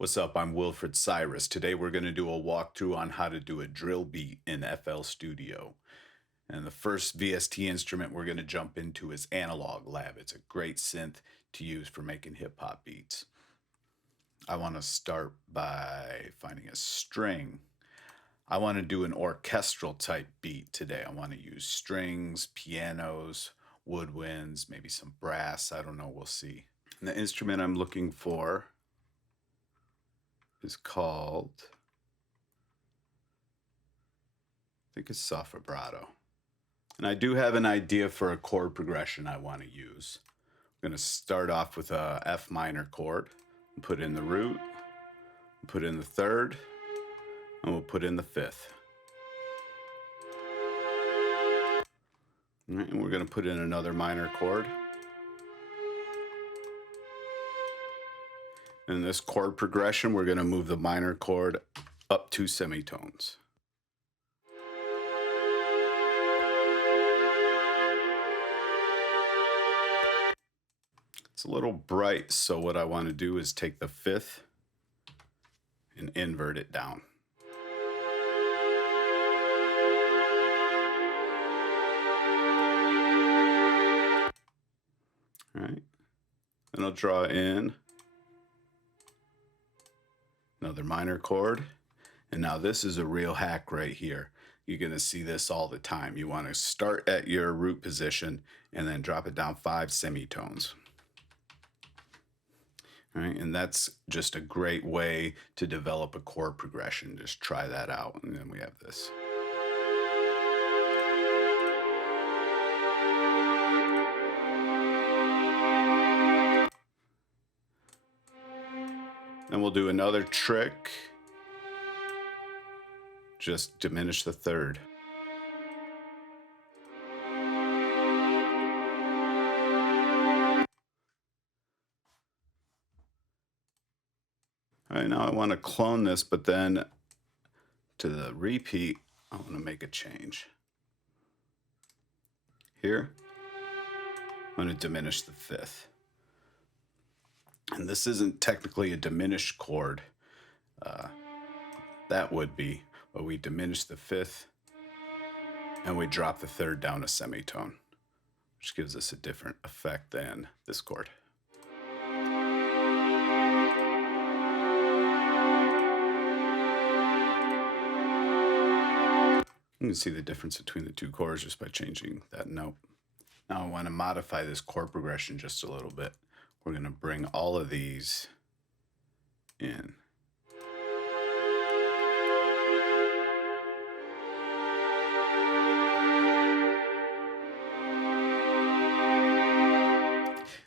What's up? I'm Wilfred Cyrus. Today we're going to do a walkthrough on how to do a drill beat in FL Studio. And the first VST instrument we're going to jump into is Analog Lab. It's a great synth to use for making hip hop beats. I want to start by finding a string. I want to do an orchestral type beat today. I want to use strings, pianos, woodwinds, maybe some brass. I don't know. We'll see. And the instrument I'm looking for is called, I think it's soft vibrato. And I do have an idea for a chord progression I want to use. I'm going to start off with a F minor chord, and put in the root, put in the third, and we'll put in the fifth. All right, and we're going to put in another minor chord. In this chord progression, we're going to move the minor chord up 2 semitones. It's a little bright, so what I want to do is take the fifth and invert it down. All right, then I'll draw in another minor chord, and now this is a real hack right here. You're going to see this all the time. You want to start at your root position and then drop it down 5 semitones. All right, and that's just a great way to develop a chord progression. Just try that out, and then we have this. Then we'll do another trick. Just diminish the third. All right, now I want to clone this, but then to the repeat, I want to make a change. Here, I'm going to diminish the fifth. And this isn't technically a diminished chord. That would be, but we diminish the fifth and we drop the third down a semitone, which gives us a different effect than this chord. You can see the difference between the two chords just by changing that note. Now I want to modify this chord progression just a little bit. We're going to bring all of these in.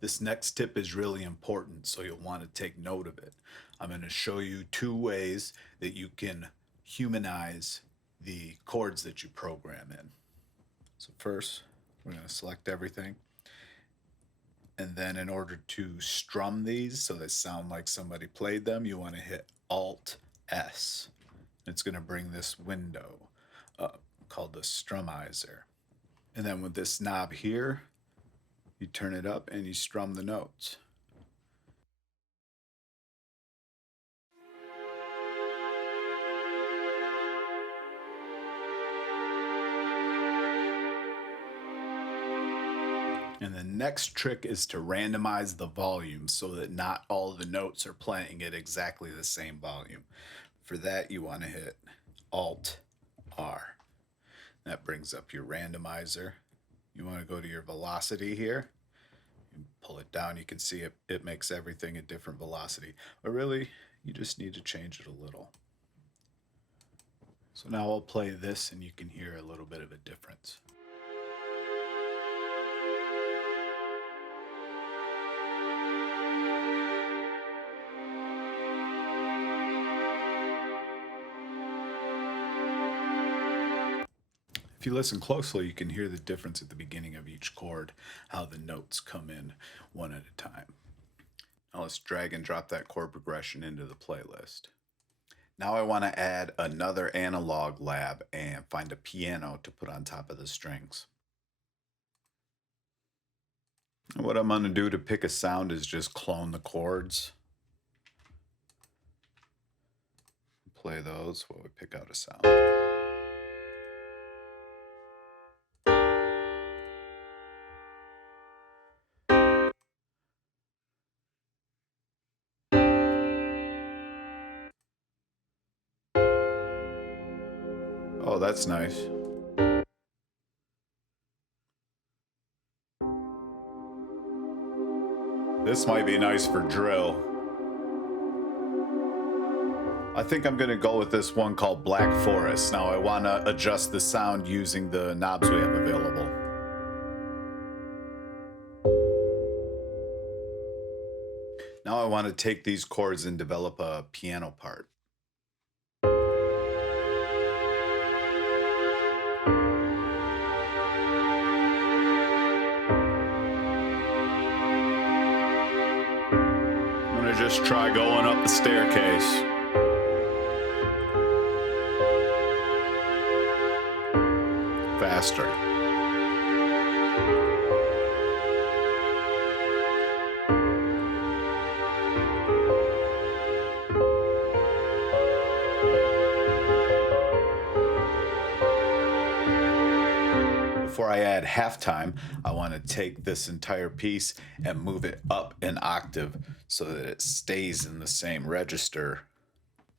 This next tip is really important, so you'll want to take note of it. I'm going to show you 2 ways that you can humanize the chords that you program in. So first, we're going to select everything. And then in order to strum these so they sound like somebody played them, you want to hit Alt-S. It's going to bring this window up called the Strumizer. And then with this knob here, you turn it up and you strum the notes. And the next trick is to randomize the volume so that not all the notes are playing at exactly the same volume. For that, you want to hit Alt-R. That brings up your randomizer. You want to go to your velocity here. You pull it down, you can see it makes everything a different velocity. But really, you just need to change it a little. So now I'll play this and you can hear a little bit of a difference. If you listen closely, you can hear the difference at the beginning of each chord, how the notes come in one at a time. Now let's drag and drop that chord progression into the playlist. Now I want to add another analog lab and find a piano to put on top of the strings. And what I'm going to do to pick a sound is just clone the chords. play those while we pick out a sound. Oh, that's nice. This might be nice for drill. I think I'm gonna go with this one called Black Forest. Now I wanna adjust the sound using the knobs we have available. Now I wanna take these chords and develop a piano part. I'm gonna just try going up the staircase. Faster. Before I add halftime, I want to take this entire piece and move it up an octave so that it stays in the same register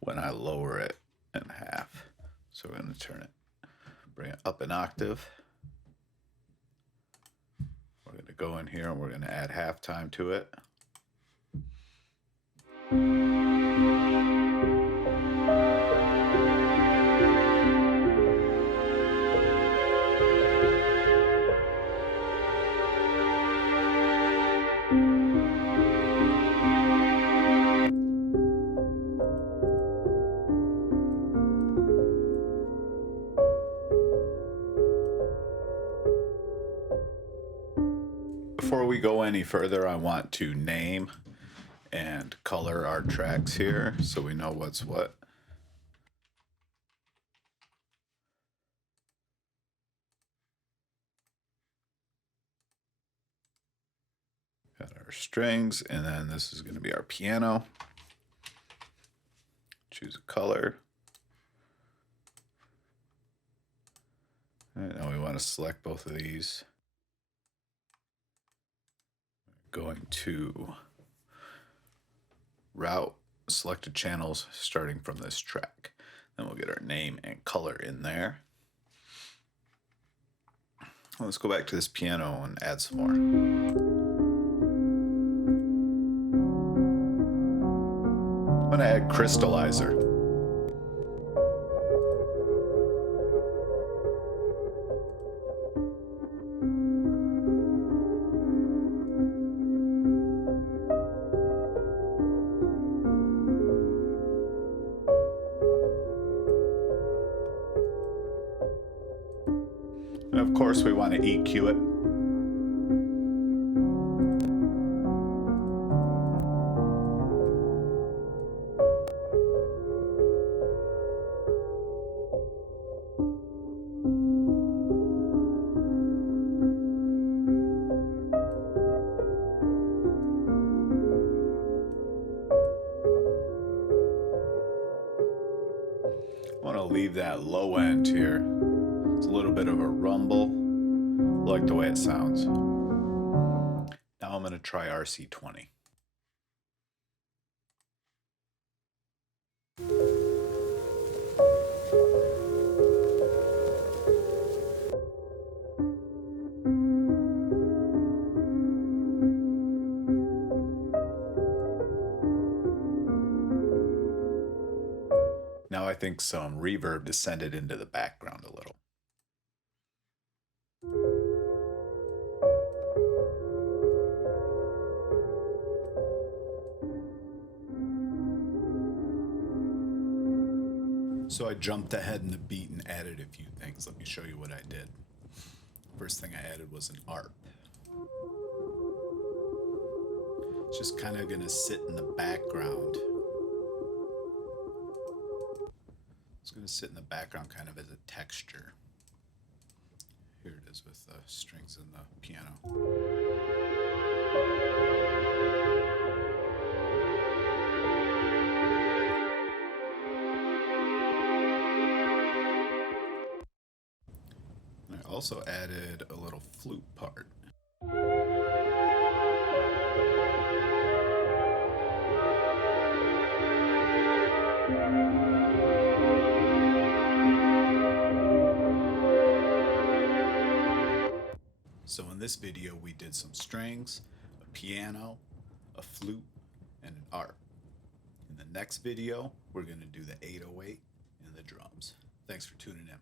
when I lower it in half. So we're going to turn it, bring it up an octave. We're going to go in here and we're going to add halftime to it. Before we go any further, I want to name and color our tracks here so we know what's what. Got our strings, and then this is going to be our piano. Choose a color. And now we want to select both of these. Going to route selected channels starting from this track. Then we'll get our name and color in there. Let's go back to this piano and add some more. I'm going to add crystallizer. And of course we want to EQ it. I want to leave that low end here. It's a little bit of a rumble. I like the way it sounds. Now I'm going to try RC20. Now I think some reverb descended into the background a little. So I jumped ahead in the beat and added a few things. Let me show you what I did. First thing I added was an ARP. It's just kind of gonna sit in the background. It's gonna sit in the background kind of as a texture. Here it is with the strings and the piano. also added a little flute part. So in this video, we did some strings, a piano, a flute, and an arp. In the next video, we're going to do the 808 and the drums. Thanks for tuning in.